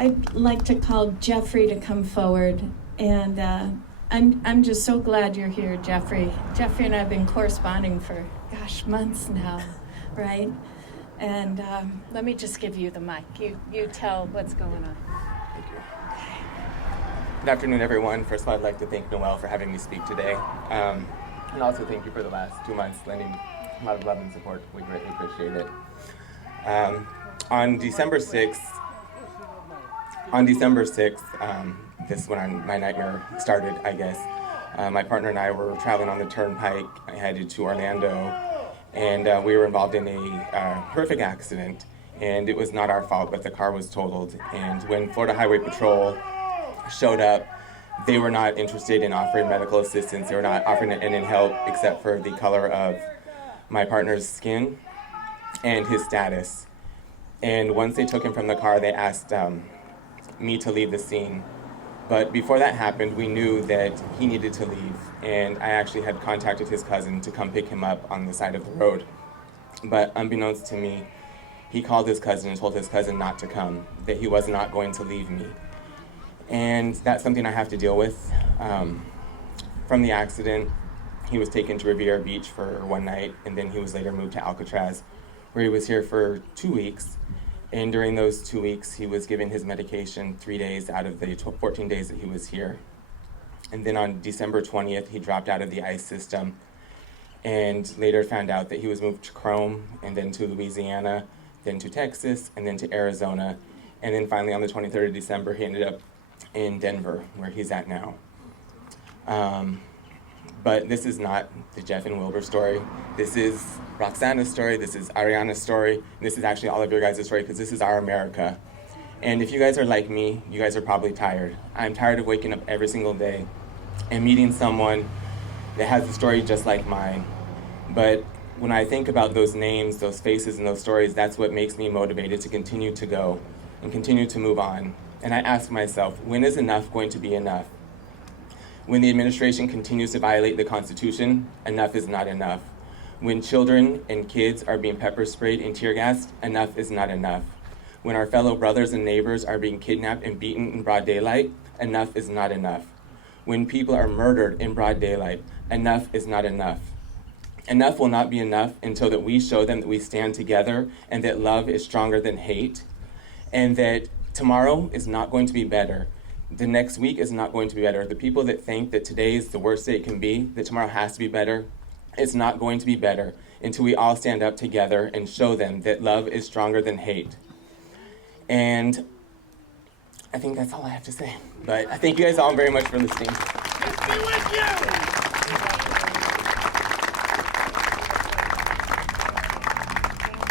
I'd like to call Jeffrey to come forward, and I'm just so glad you're here, Jeffrey. Jeffrey and I have been corresponding for, months now, right? And let me just give you the mic. You tell what's going on. Thank you. Good afternoon, everyone. First of all, I'd like to thank Noelle for having me speak today. And also thank you for the last 2 months lending a lot of love and support. We greatly appreciate it. On December 6th, this is when my nightmare started, I guess. My partner and I were traveling on the Turnpike, headed to Orlando, and we were involved in a horrific accident. And it was not our fault, but the car was totaled. And when Florida Highway Patrol showed up, they were not interested in offering medical assistance. They were not offering any help except for the color of my partner's skin and his status. And once they took him from the car, they asked me to leave the scene. But before that happened, we knew that he needed to leave. And I actually had contacted his cousin to come pick him up on the side of the road. But unbeknownst to me, he called his cousin and told his cousin not to come, that he was not going to leave me. And that's something I have to deal with. From the accident, he was taken to Riviera Beach for one night, and then he was later moved to Alcatraz, where he was here for 2 weeks. And during those 2 weeks, he was given his medication 3 days out of the 14 days that he was here. And then on December 20th, he dropped out of the ICE system, and later found out that he was moved to Chrome, and then to Louisiana, then to Texas, and then to Arizona. And then finally on the 23rd of December, he ended up in Denver, where he's at now. But this is not the Jeff and Wilbur story. This is Roxana's story. This is Ariana's story. And this is actually all of your guys' story, because this is our America. And if you guys are like me, you guys are probably tired. I'm tired of waking up every single day and meeting someone that has a story just like mine. But when I think about those names, those faces, and those stories, that's what makes me motivated to continue to go and continue to move on. And I ask myself, when is enough going to be enough? When the administration continues to violate the Constitution, enough is not enough. When children and kids are being pepper sprayed and tear gassed, enough is not enough. When our fellow brothers and neighbors are being kidnapped and beaten in broad daylight, enough is not enough. When people are murdered in broad daylight, enough is not enough. Enough will not be enough until that we show them that we stand together and that love is stronger than hate, and that tomorrow is not going to be better. The next week is not going to be better. The people that think that today is the worst day it can be, that tomorrow has to be better, it's not going to be better until we all stand up together and show them that love is stronger than hate. And I think that's all I have to say. But I thank you guys all very much for listening. Let's be with you!